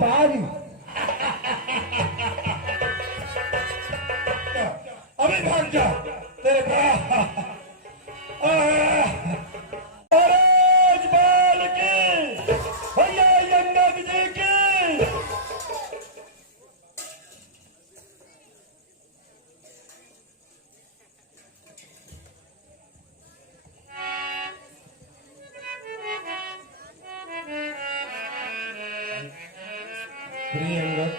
बारी अभी भाग जा तेरे बाल की भैया यंगा विजय की। प्रिय अंगद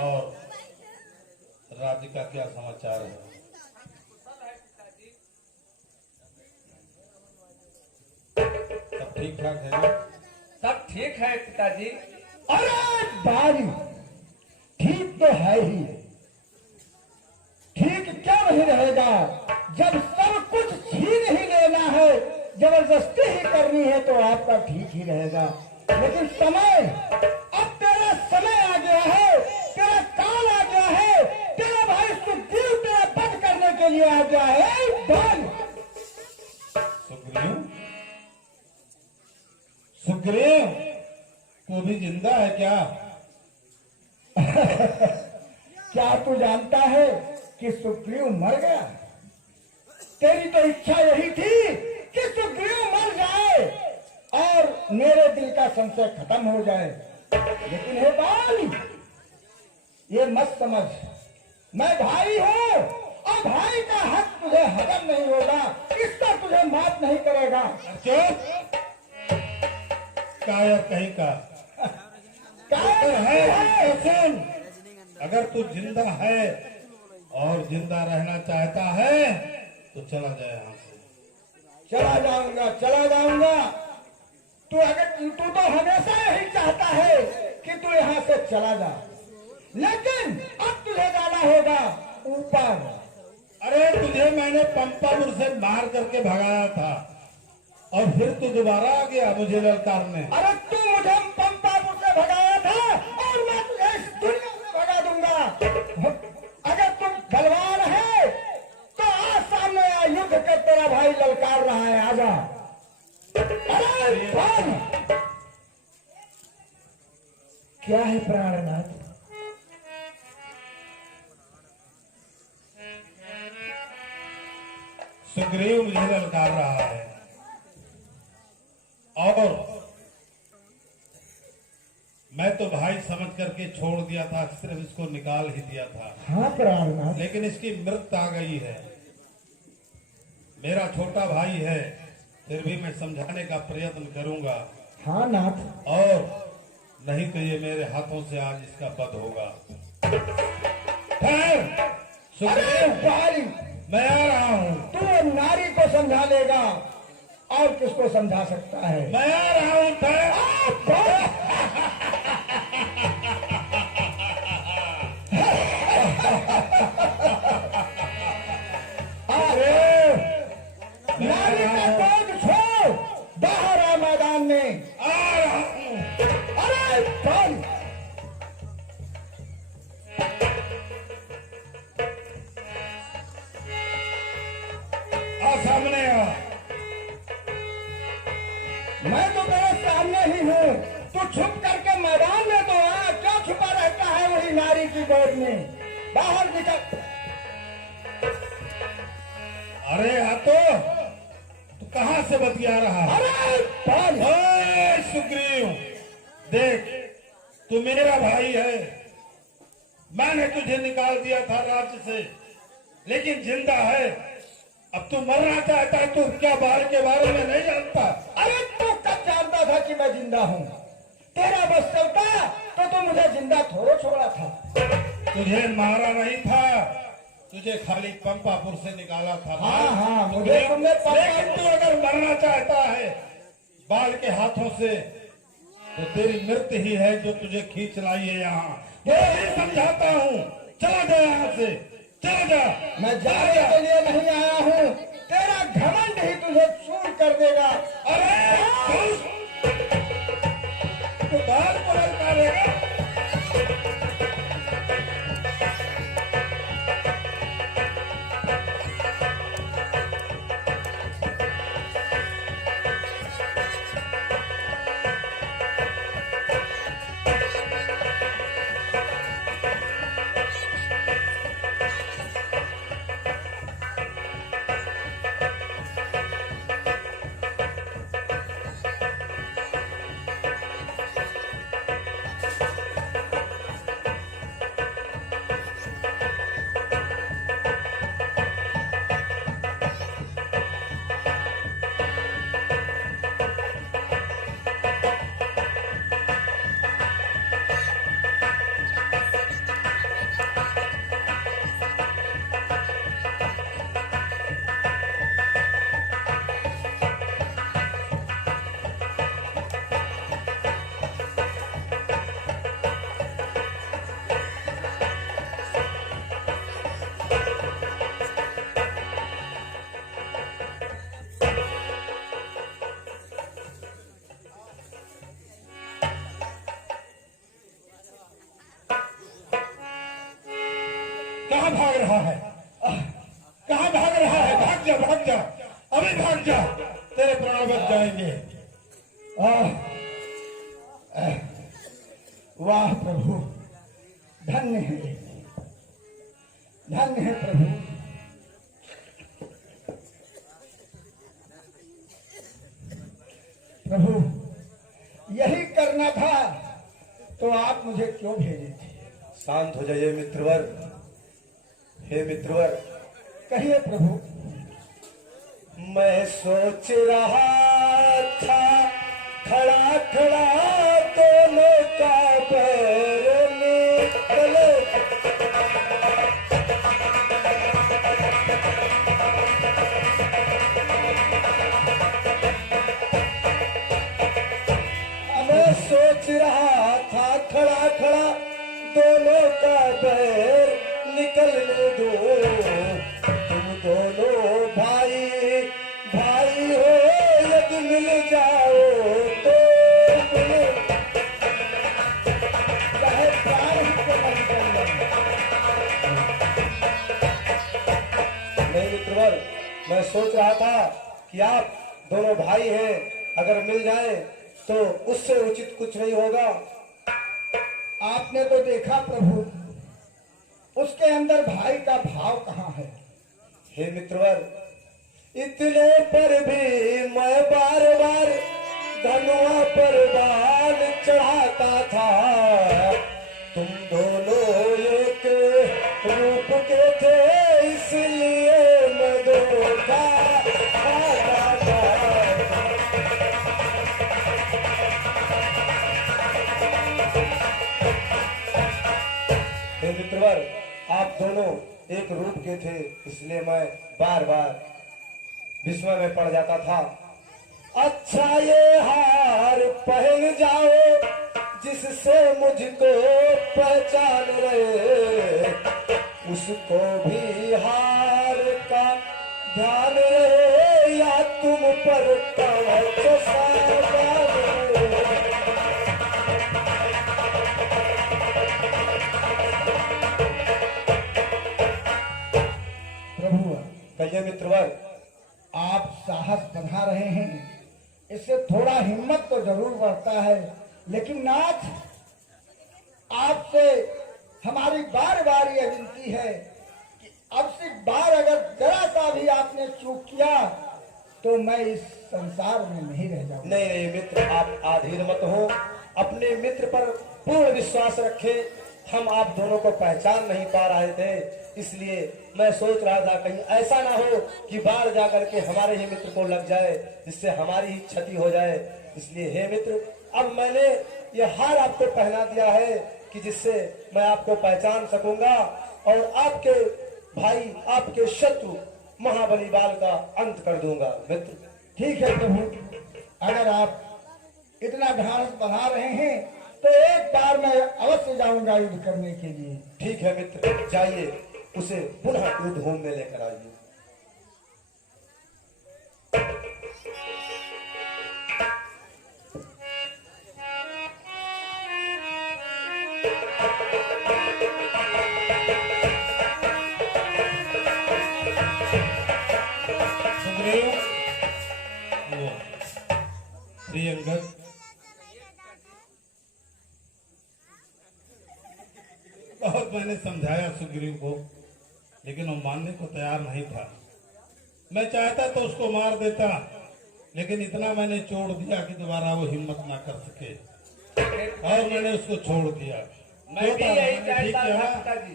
और राज्य का क्या समाचार है? सब ठीक ठाक है ना? सब ठीक है पिताजी। अरे बारी ठीक तो है ही, ठीक क्या नहीं रहेगा जब सब कुछ छीन ही लेना है, जबरदस्ती ही करनी है तो आपका ठीक ही रहेगा। लेकिन समय, अब तेरा समय आ गया है, तेरा काल आ गया है, तेरा भाई सुग्रीव तेरा वध करने के लिए आ गया है। बल सुग्रीव, सुग्रीव तू भी जिंदा है क्या? क्या तू जानता है कि सुग्रीव मर गया? तेरी तो इच्छा यही थी कि सुग्रीव मर जाए और मेरे दिल का संशय खत्म हो जाए। लेकिन हे बाल, ये मत समझ, मैं भाई हूँ और भाई का हक तुझे हजम नहीं होगा, इसका तुझे माफ नहीं करेगा। चुप, कायर कहीं का कायर है। सुन, अगर तू जिंदा है और जिंदा रहना चाहता है तो चला जाए यहाँ से। चला जाऊंगा, चला जाऊंगा। तू तो हमेशा यही चाहता है कि तू यहाँ से चला जा, लेकिन अब तुझे जाना होगा ऊपर। अरे तुझे मैंने पंपापुर से मार करके भगाया था और फिर तू दोबारा आ गया मुझे ललकारने। अरे तू मुझे पंपापुर से भगाया था और मैं तुझे इस दुनिया से भगा दूंगा। अगर तुम बलवान है तो आज सामने आ, युद्ध कर, तेरा भाई ललकार रहा है, आजा। अरे भाई, क्या है प्राणनाथ? सुग्रीव मुझे ललकार रहा है और मैं तो भाई समझ करके छोड़ दिया था, सिर्फ इसको निकाल ही दिया था। हाँ प्राणनाथ। लेकिन इसकी मृत्यु आ गई है। मेरा छोटा भाई है, फिर भी मैं समझाने का प्रयत्न करूंगा। हाँ नाथ। और नहीं तो ये मेरे हाथों से आज इसका वध होगा। अरे सुग्रीव, भाई, मैं आ रहा हूँ। तू नारी को समझा लेगा और किसको समझा सकता है? मैं आ रहा हूँ। नारी का बोझ छोड़, बाहर आ मैदान में। आ रहा हूँ। अरे भाई, आ सामने आ। मैं तो तेरे सामने ही हूँ, तू छुप करके मैदान में तो आ। क्या छुपा रहता है वही नारी की गोद में? बाहर निकल। अरे आ तो तू कहाँ से बतिया रहा है? अरे भाई, ओए सुग्रीव, देख तू मेरा भाई है। मैंने तुझे निकाल दिया था राज्य से, लेकिन जिंदा है। अब तू मरना चाहता है, तू क्या बाल के बारे में नहीं जानता? अरे तू कब जानता था कि मैं जिंदा हूँ? तेरा बस चलता तो तू मुझे जिंदा थोड़ा छोड़ा था। तुझे मारा नहीं था, तुझे खाली पंपापुर से निकाला था। हाँ, मुझे तुमने लेकिन तू अगर मरना चाहता है बाल के हाथों से तो तेरी मृत्यु ही है जो तुझे खींच लाई है यहाँ। मैं समझाता हूँ, चला जा यहाँ से, चला जा। मैं जाने के लिए नहीं आया हूँ, तेरा घमंड ही तुझे चूर कर देगा। अरे तू बाल को ललकारेगा? कहाँ भाग रहा है? कहाँ भाग रहा है? भाग जा, भाग जा, अभी भाग जा, तेरे प्राण बच जाएंगे। वाह प्रभु, धन्य है, धन्य है प्रभु। प्रभु यही करना था तो आप मुझे क्यों भेजे थे? शांत हो जाइए मित्रवर। हे मित्रवर, कहिए प्रभु। मैं सोच रहा था खड़ा खड़ा दोनों का पैर निकले। मैं सोच रहा था खड़ा खड़ा दोनों का बैर निकलने दो। तुम दोनों भाई भाई हो, यदि मिल जाओ तो मिलो। चाहे प्राण ही क्यों न निकल जाए। नहीं मित्रवर, मैं सोच रहा था कि आप दोनों भाई हैं, अगर मिल जाए तो उससे उचित कुछ नहीं होगा। आपने तो देखा प्रभु, उसके अंदर भाई का भाव कहाँ है? हे मित्रवर, इतने पर भी मैं बार बार धनुआ पर बाण चढ़ाता था। तुम दोनों एक रूप के थे, इसलिए मैं धोखा खाता था। हे मित्रवर, आप दोनों एक रूप के थे, इसलिए मैं बार बार विस्मय में पड़ जाता था। अच्छा ये हार पहन जाओ जिससे मुझको पहचान रहे, उसको भी हार का ध्यान रहे, या तुम पर कवच सावधान रहे। प्रभु कहिए मित्रवर। आप साहस बढ़ा रहे हैं, इससे थोड़ा हिम्मत तो जरूर बढ़ता है, लेकिन नाथ आपसे हमारी बार बार यह विनती है कि अब से बार अगर जरा सा भी आपने चूक किया तो मैं इस संसार में नहीं रह जाऊंगा। नहीं नहीं मित्र, आप आधीर मत हो, अपने मित्र पर पूर्ण विश्वास रखें। हम आप दोनों को पहचान नहीं पा रहे थे, इसलिए मैं सोच रहा था कहीं ऐसा ना हो कि बाहर जाकर के हमारे ही मित्र को लग जाए, जिससे हमारी ही क्षति हो जाए। इसलिए हे मित्र, अब मैंने यह हार आपको पहना दिया है कि जिससे मैं आपको पहचान सकूंगा और आपके भाई, आपके शत्रु महाबली बाल का अंत कर दूंगा। मित्र ठीक है प्रभु, अगर आप इतना ढांढस बढ़ा रहे हैं तो एक बार मैं अवश्य जाऊंगा युद्ध करने के लिए। ठीक है मित्र, जाइए, उसे पुनः युद्ध भूमि में लेकर आइए। सुग्रीव, वो प्रियंगद, बहुत मैंने समझाया सुग्रीव को, लेकिन वो मानने को तैयार नहीं था। मैं चाहता तो उसको मार देता, लेकिन इतना मैंने छोड़ दिया कि दोबारा वो हिम्मत ना कर सके, और मैंने उसको छोड़ दिया। मैं भी यही ठीक चाहता किया था ना? पिताजी।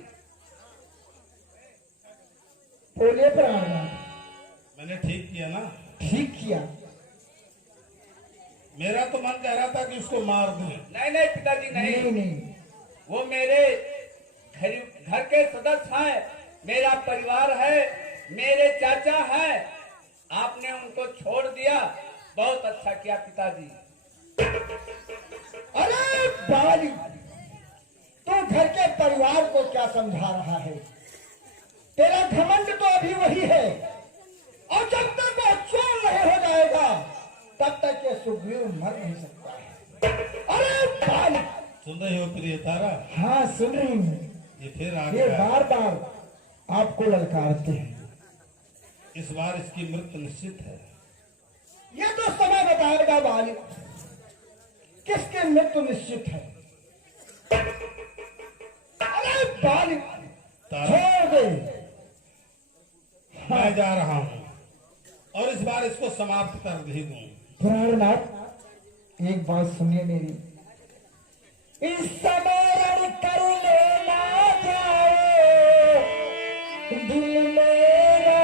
बोलिए प्राणनाथ। मैंने ठीक किया ना? ठीक किया। मेरा तो मन कह रहा था कि उसको मार दें। नहीं नहीं पिताजी, नहीं नहीं, नहीं, वो मेरे घर के सदस्य हैं, मेरा परिवार है, मेरे चाचा हैं। आपने उनको छोड़ दिया, बहुत अच्छा किया पिताजी। अरे बाली, तू घर के परिवार को क्या समझा रहा है? तेरा घमंड तो अभी वही है, और जब तक वो चोर नहीं हो जाएगा तब तक ये सुग्रीव मर नहीं सकता है। अरे बाली, सुन रही हो प्रिय तारा? हाँ सुन रही हूँ। ये फिर आ ये गया। बार बार आपको ललकारते हैं। इस बार इसकी मृत्यु निश्चित है। ये तो समय बताएगा बालिक, किसकी मृत्यु निश्चित है। अरे बालिक तारा, छोड़ दे। मैं जा रहा हूं और इस बार इसको समाप्त कर ही दूं। प्राणनाथ, एक बात सुनिए मेरी। इस समय रण कर लेना जाए, दिल मेरा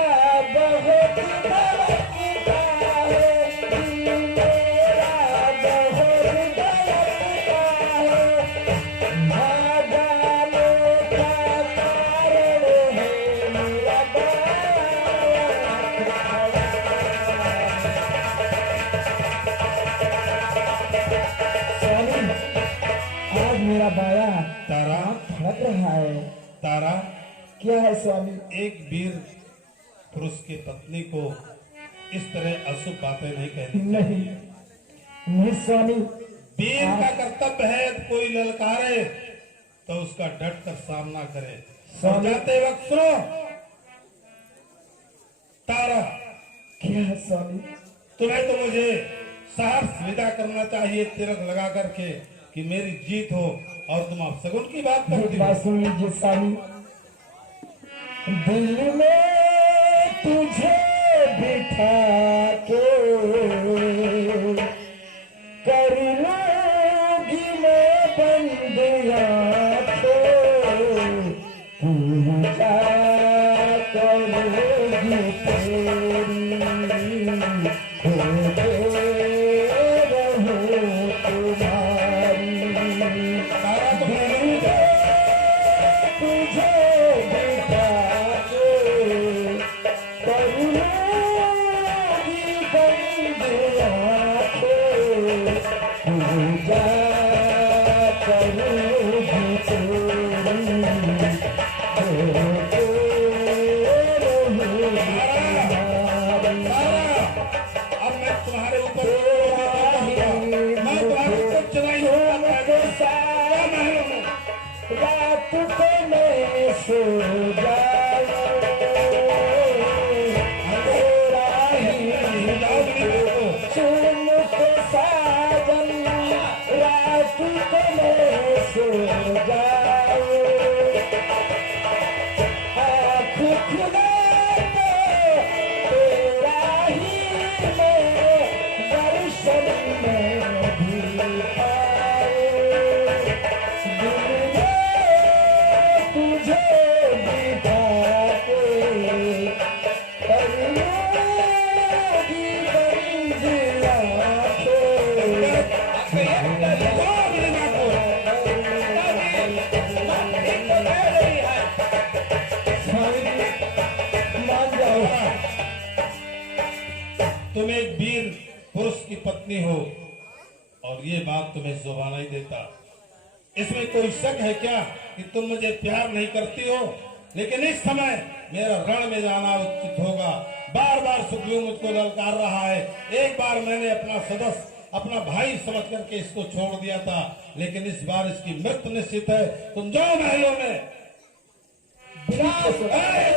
बहुत धड़कता है, दिल मेरा बहुत धड़कता है, ना जाने क्या कारण है मेरा स्वामी, आज मेरा बाया तारा, भड़क रहा है। तारा, क्या है स्वामी? एक वीर पुरुष की पत्नी को इस तरह अशुभ बातें नहीं कहनी। नहीं नहीं स्वामी, वीर का कर्तव्य है कोई ललकारे तो उसका डट कर सामना करे। और जाते वक्त सुनो तारा, क्या है स्वामी? तुम्हें तो मुझे सहर्ष विदा करना चाहिए तिलक लगा करके कि मेरी जीत हो, और तुम आप सगुन की बात एक करती बात हो। सुन लीजिए स्वामी, दिल में तुझे बिठा के कर लूंगी मैं बंद आंखें, पूजा करूंगी तेरी, होते रहूं तुम्हारी। तारा, तुम दिल में तुझे बिठा के कर लूंगी बंद आंखें, पूजा करूंगी तेरी, होते रहूं तुम्हारी। तारा, अब मैं तुम्हारे ऊपर मैं तुम्हारे ऊपर चढ़ाई होगा। रात को मैं सो जाऊं, तेरा ही चुन के साजन, रात को मैं सो जाऊं, आँख खुले तो तेरा ही मैं दर्शन में भी पाऊं, दिल में तुझे बिठा के कर लूंगी बंद आंखें। मान जाओ। तुम एक वीर पुरुष की पत्नी हो और ये बात तुम्हें शोभा नहीं देता। इसमें कोई शक है क्या कि तुम मुझे प्यार नहीं करती हो? लेकिन इस समय मेरा रण में जाना उचित होगा। बार बार सुग्रीव मुझको ललकार रहा है। एक बार मैंने अपना सदस्य, अपना भाई समझ करके इसको छोड़ दिया था, लेकिन इस बार इसकी मृत्यु निश्चित है। तुम जाओ महलों में।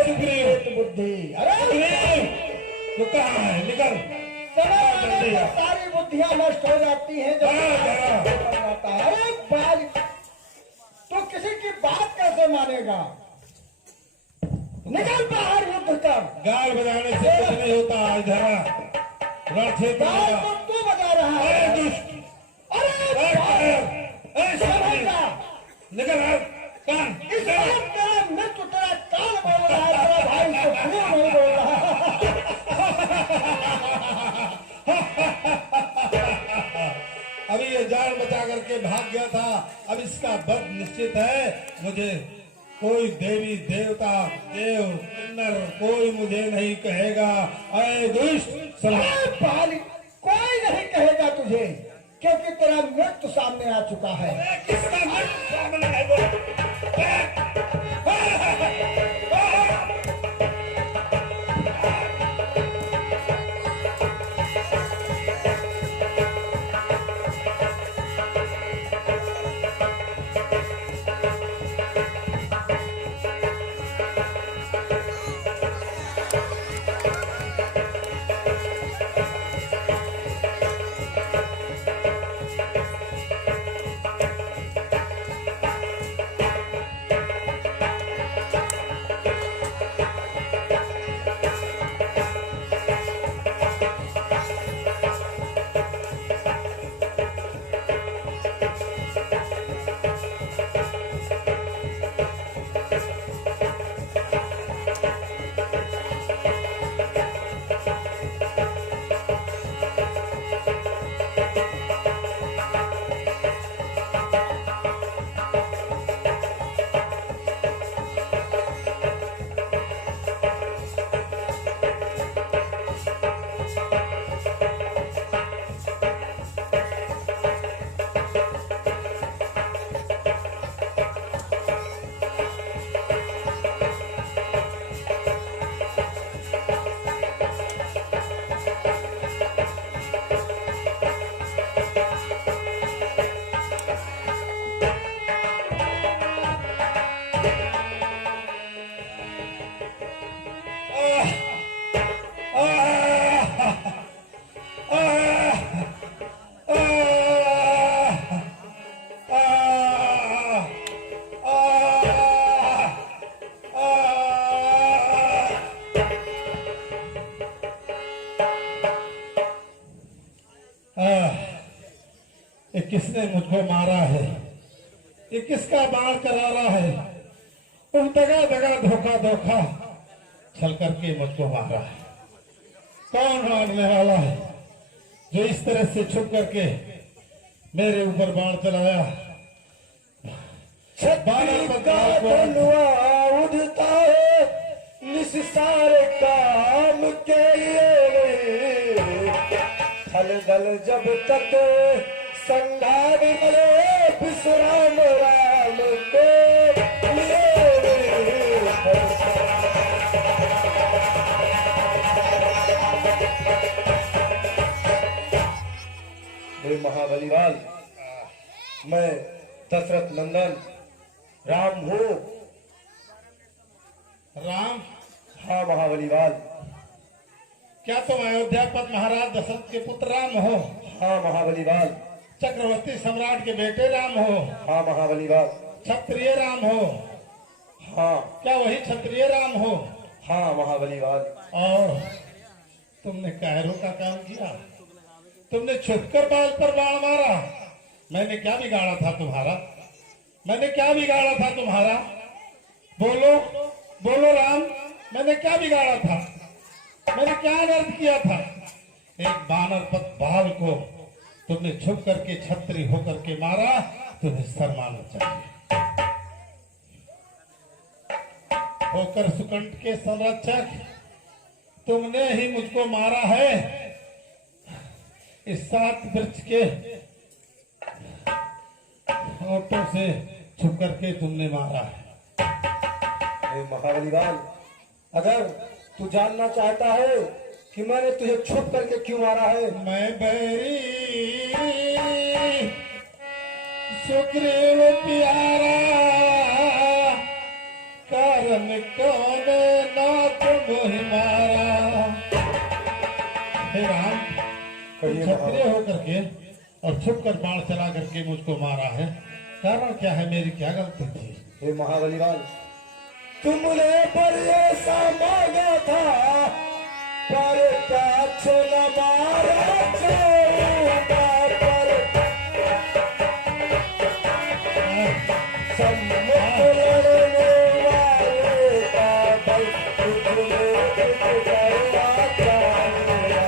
सुग्रीव, बुद्धि, अरे सुग्रीव, तू कहाँ है? निकल। समय आने पर सारी बुद्धियां नष्ट हो जाती हैं जब जाता है। अरे बाल, तो किसी की बात कैसे मानेगा? निकल बाहर युद्ध कर। गाल बजाने से कुछ नहीं होता। इधर रण क्षेत्र गाल में तो तू बजा रहा अरे है। दुष्ट, अरे बाल, सुग्रीव, निकल कान। इस बार तेरा मृत्यु तेरा कान बोल रहा है, तेरा भाई सुग्रीव नहीं बोल रहा है। अभी ये जान बचा करके भाग गया था, अब इसका वध निश्चित है। मुझे कोई देवी देवता देव किन्नर कोई मुझे नहीं कहेगा। अरे दुष्ट, अरे बाल, कोई नहीं कहेगा तुझे, क्योंकि तेरा मृत्यु सामने आ चुका है। किसका मृत्यु सामने है वो? ये किसने मुझको मारा है? ये किसका बाण करारा है? उस दगा दगा धोखा धोखा छल करके मुझको मारा है। कौन मारने वाला है जो इस तरह से छुप करके मेरे ऊपर बाण चलाया? छत्री का तलवा उठता है निस्सार काम के लिए, थल दल जब तक संघार मिले विश्राम राम के लिए। हे महाबलीवाल, मैं दशरथ नंदन राम हूँ। राम? हाँ महाबलीवाल। क्या तुम अयोध्यापति महाराज दशरथ के पुत्र राम हो? हाँ महाबलीवाल। चक्रवर्ती सम्राट के बेटे राम हो? हाँ महाबलीवाल। क्षत्रिय राम हो? हाँ। क्या वही क्षत्रिय राम हो? हाँ महाबलीवाल। और तुमने कायरों का काम किया, तुमने छुपकर बाल पर बाण मारा। मैंने क्या बिगाड़ा था तुम्हारा? मैंने क्या बिगाड़ा था तुम्हारा? बोलो बोलो राम, मैंने क्या बिगाड़ा था? मैंने क्या अनर्थ किया था? एक बानरपत बाल को तुमने छुप करके छत्री होकर के मारा, तुम्हें शर्माना चाहिए। होकर सुकंठ के संरक्षक तुमने ही मुझको मारा है। इस 7 वृक्ष के ओटों से छुप करके तुमने मारा है। हे महाबलीवाल, अगर तू जानना चाहता है कि मैंने तुझे छुप करके क्यों मारा है? मैं बैरी सुग्रीव प्यारा, कारण कौन ना तुम मारा। हे राम, क्षत्रिय होकर के और छुप कर बाण चला करके मुझको मारा है, कारण क्या है? मेरी क्या गलती थी? हे महाबलीवाल, तुमने पर ऐसा मांगा था, पर काछ न मारा चौका पर। सम्मुख लड़ने वाले का बल तुझने तुझ गया चाहिए।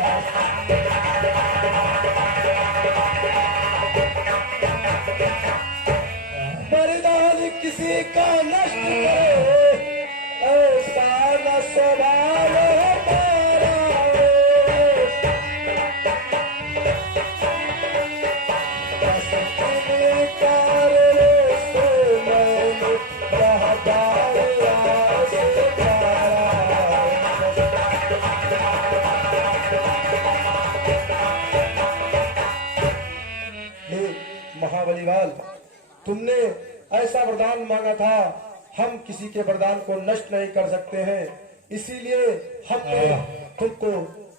बलिदान किसी का नष्ट करे, ऐसा न स्वभाव हमारा। बस तुम्हें कारण से मैंने रहदारियाँ से पारा। हे महाबलीवाल, तुमने ऐसा वरदान मांगा था, हम किसी के वरदान को नष्ट नहीं कर सकते हैं, इसीलिए हमने तुमको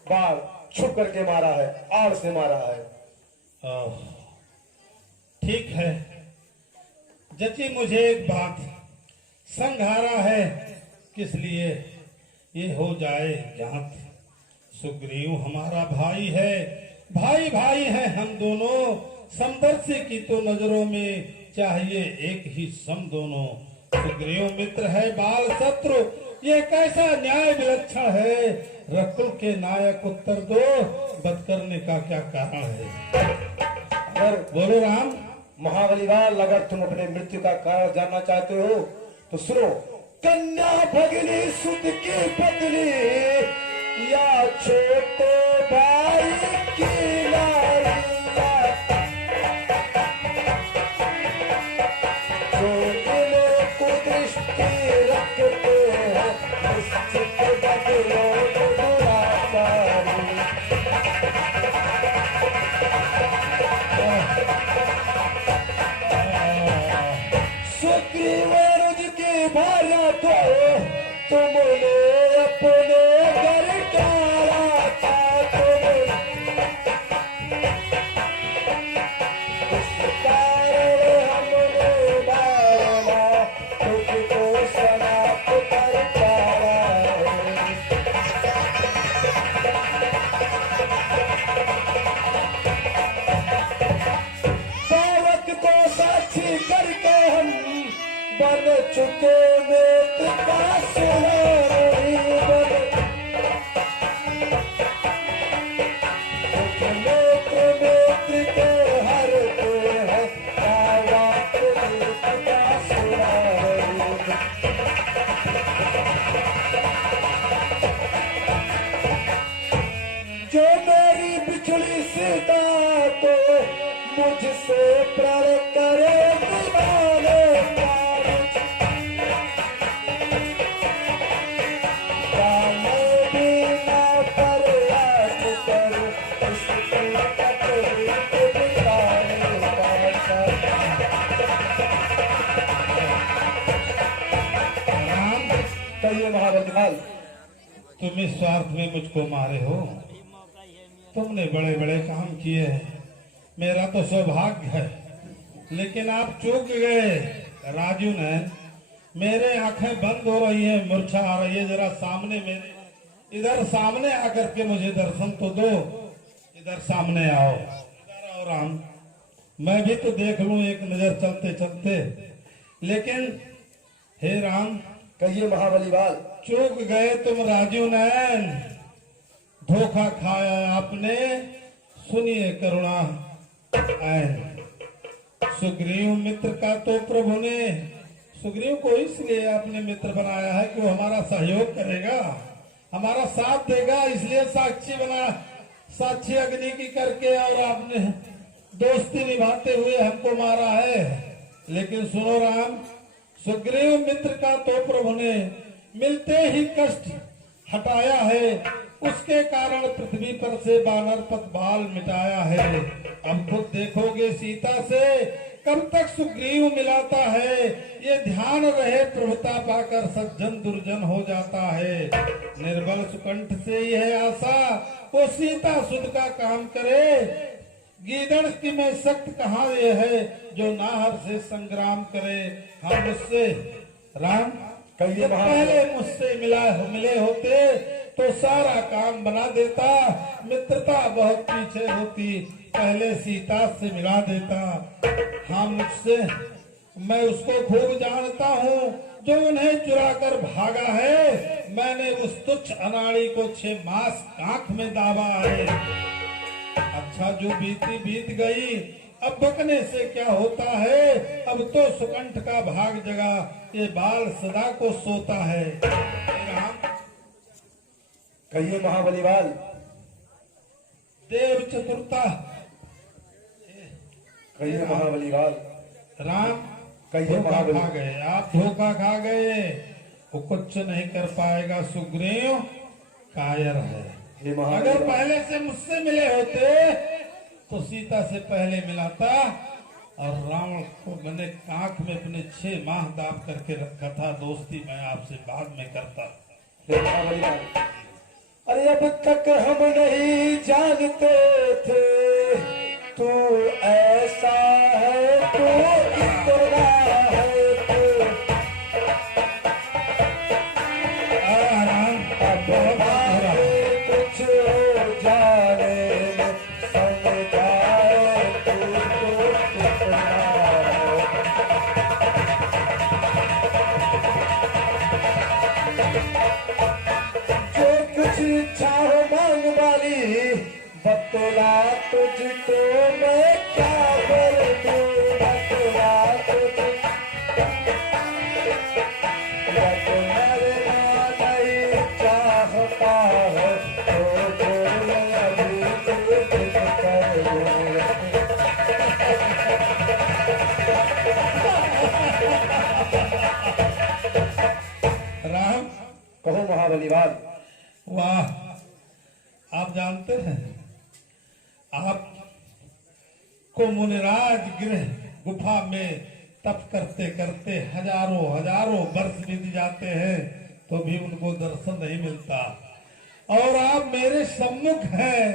बाढ़ छुप करके मारा है, आड़ से मारा है। ठीक है, जची मुझे एक बात, संघारा है किस लिए? ये हो जाए ज्ञात, सुग्रीव हमारा भाई है, भाई भाई है हम दोनों। समदर्शी की तो नजरों में चाहिए एक ही सम दोनों। सुग्रीव मित्र है बाल शत्रु, ये कैसा न्याय विलक्षण है। रकुल के नायक उत्तर दो, बद करने का क्या कारण है? अगर बोलो राम। महाबलीवाल, अगर तुम अपने मृत्यु का कारण जानना चाहते हो तो सुनो। कन्या भगिनी सुत की पत्नी या छोटे भाई की नारी, जो दिलों को दृष्टि रखते हैं, निश्चित बदलो दुराचारी। सुग्रीवानुज की भार्या को तुमने अपने घर डाला था। तुम चुके मित्र का सुनारी बन, मित्र मित्र के हरते हैं, बात मित्र का सुनारी बन। जो मेरी बिछड़ी सीता तो मुझसे प्रण करे दीवाने बिना पर याद करूं इसकी तकलीफ बिताने पाता। कहिए महाबली, तुम इस स्वार्थ में मुझको मारे हो। तुमने बड़े बड़े काम किए हैं, मेरा तो सौभाग्य है, लेकिन आप चूक गए। राजू ने मेरे आंखें बंद हो रही हैं, मूर्छा आ रही है, जरा सामने मेरे इधर सामने आकर के मुझे दर्शन तो दो। इधर सामने आओ, इधर आओ राम, मैं भी तो देख लूं एक नजर चलते चलते। लेकिन हे राम, कहिए महाबली बाल। चूक गए तुम राजू नैन, धोखा खाया आपने, सुनिए करुणा ऐन। सुग्रीव मित्र का तो प्रभु ने सुग्रीव को इसलिए आपने मित्र बनाया है कि वो हमारा सहयोग करेगा, हमारा साथ देगा, इसलिए साक्षी बना, साक्षी अग्नि की करके, और आपने दोस्ती निभाते हुए हमको मारा है। लेकिन सुनो राम, सुग्रीव मित्र का तो प्रभु ने मिलते ही कष्ट हटाया है, उसके कारण पृथ्वी पर से बानर पत बाल मिटाया है। अब खुद देखोगे सीता से कब तक सुग्रीव मिलाता है, ये ध्यान रहे, प्रभुता पाकर सज्जन दुर्जन हो जाता है। निर्बल सुकंठ से यह आशा, वो सीता सुध का काम करे, गीदड़ की मैं सख्त कहाँ ये है, जो नाहर से संग्राम करे। हम मुझसे राम कहिए पहले मुझसे मिले होते तो सारा काम बना देता, मित्रता बहुत पीछे होती, पहले सीता से मिला देता। हाँ मुझसे, मैं उसको खूब जानता हूँ जो उन्हें चुरा कर भागा है। मैंने उस तुच्छ अनाड़ी को 6 मास आंख में दाबा है। अच्छा जो बीती बीत गई, अब बकने से क्या होता है, अब तो सुकंठ का भाग जगा, ये बाल सदा को सोता है। राम कहिए महाबली बाल। देव चतुरता, कहिए महाबली बाल। राम कहिए धोखा महाबली। खा गए, आप धोखा खा गए, वो कुछ नहीं कर पाएगा। सुग्रीव कायर है, हे महाबली अगर बाल। पहले से मुझसे मिले होते तो सीता से पहले मिलाता, और रावण को मैंने आंख में अपने 6 माह दाब करके रखा था। दोस्ती मैं आपसे बाद में करता। हे महाबली बाल, अरे अब तक हम नहीं जानते थे तू ऐसा है, तू इतना है, तू राम अब आगे कुछ हो जाने में समझाए, तू तो कितना है। जो कुछ इच्छा हो मांग वाली, बतला तुझको मैं क्या कर दूं, बतला तुझको मरना नहीं चाहता है, तो बोल अभी तुझ कर दूंगा। राम कहो महाबली बाल। वाह, आप जानते हैं, आप को मुनिराज गृह गुफा में तप करते करते हजारों वर्ष बीत जाते हैं, तो भी उनको दर्शन नहीं मिलता, और आप मेरे सम्मुख हैं।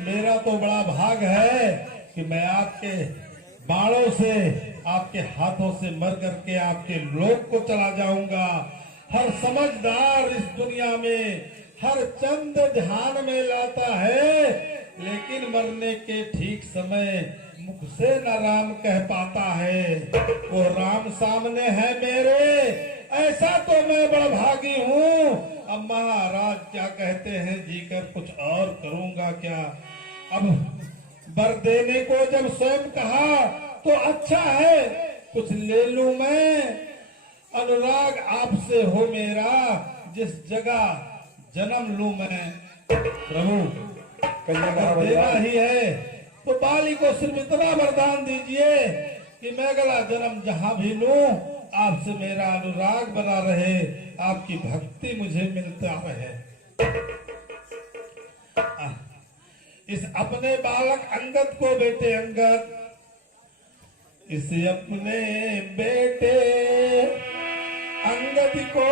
मेरा तो बड़ा भाग है कि मैं आपके बाणों से, आपके हाथों से मर करके आपके लोक को चला जाऊंगा। हर समझदार इस दुनिया में हर चंद ध्यान में लाता है, लेकिन लेकिन मरने के ठीक समय मुख से न राम कह पाता है। वो राम सामने है मेरे, ऐसा तो मैं बड़ा भागी हूँ। अब महाराज क्या कहते हैं, जीकर कुछ और करूंगा क्या। अब वर देने को जब स्वयं कहा तो अच्छा है, कुछ ले लूं मैं। अनुराग आपसे हो मेरा, जिस जगह जन्म लूं मैं। प्रभु कन्या कहा अगर देना बलिराज। ही है तो बाली को सिर्फ इतना वरदान दीजिए कि मैं अगला जन्म जहां भी लूं आपसे मेरा अनुराग बना रहे, आपकी भक्ति मुझे मिलता रहे। इस अपने बालक अंगद को, बेटे अंगद, इस अपने बेटे अंगद को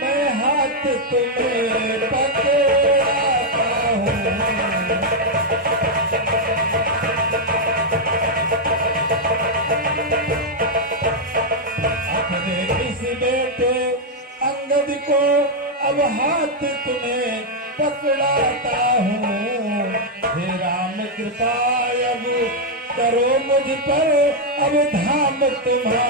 मैं हाथ तुम्हें पकड़ाता हूँ। अपने इस बेटे अंगद को अब हाथ तुम्हें पकड़ाता हूँ। हे राम कृपा अब करो मुझ पर, अब धाम तुम्हारा